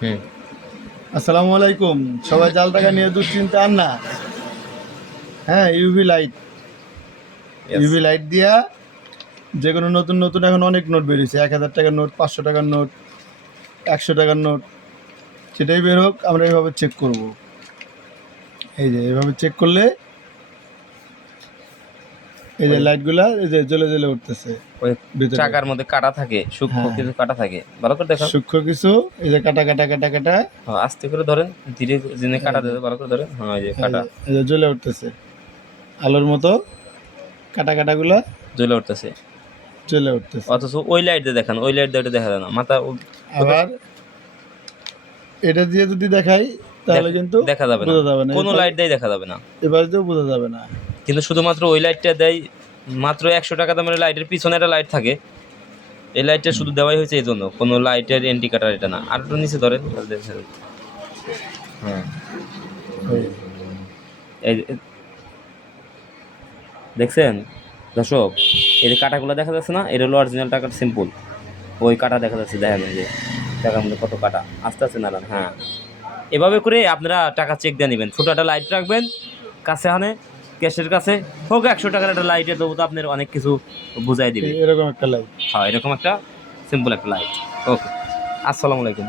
হুম। আসসালামু আলাইকুম। সবাই জাল টাকা নিয়ে দুশ্চিন্তা আর না। হ্যাঁ, UV light. Yes. UV light দিয়া যে কোনো নতুন নতুন এখন অনেক নোট বেরিয়েছে, 1000 টাকার নোট, 500 টাকার নোট, 100 টাকার নোট, সেটাই বের হোক আমরা এইভাবে চেক করব। এই যে এইভাবে চেক করলে এই যে ওই লাইটগুলা এই যে জ্বলে জ্বলে উঠতেছে ওই ভিতরে। চাকার মধ্যে কাটা থাকে, সূক্ষ্ম হ্যাঁ, কিছু কাটা থাকে, ভালো করে দেখো। সূক্ষ্ম কিছু এই যে কাটা কাটা কাটা কাটা হ্যাঁ, আস্তে করে ধরেন, ধীরে যিনি এই কাটা যে দেবে ভালো করে ধরেন। হ্যাঁ, এই যে এই কাটা যে এই যে জ্বলে উঠতেছে আলোর মতো, কাটা কাটাগুলা জ্বলে উঠতেছে। জ্বলে উঠতেছে। অথচ ওই লাইট দিয়ে দেখান, ওই লাইট দিয়ে ওটা দেখা যায় না। মাথা আবার এটা দিয়ে যদি দেখাই তাহলে কিন্তু দেখা যাবে না, বোঝা যাবে না, কোনো লাইট দিয়ে দেখা যাবে না। এবার দিয়েও বোঝা যাবে না। কিন্তু শুধুমাত্র ওই লাইটটা দেয়, মাত্র 100 টাকা দামের লাইটের পিছনে একটা লাইট থাকে। এই লাইটটা শুধু দেওয়াই হয়েছে এই জন্য, কোনো লাইটের ইন্ডিকেটার এটা না। আর একটু নিচে ধরেন তাহলে দেখেন। হ্যাঁ, এই এই দেখছেন দর্শক, এই যে কাটাগুলো দেখা যাচ্ছে না, এটা হলো অরিজিনাল টাকার সিম্পল। ওই কাটা দেখা যাচ্ছে, দেখেন এই যে টাকার মধ্যে কত কাটা। আস্তে আস্তে নাড়ান। হ্যাঁ, এভাবে করে আপনারা টাকা চেক দিয়ে নেবেন। ছোটো একটা লাইট রাখবেন কাছে, আনে ক্যাশের কাছে হোক, 100 টাকার একটা লাইটে দেবো তো আপনার অনেক কিছু বুঝাই দিবে। এরকম একটা লাইট। হ্যাঁ, এরকম একটা সিম্পল একটা লাইট। ওকে, আসসালামু আলাইকুম।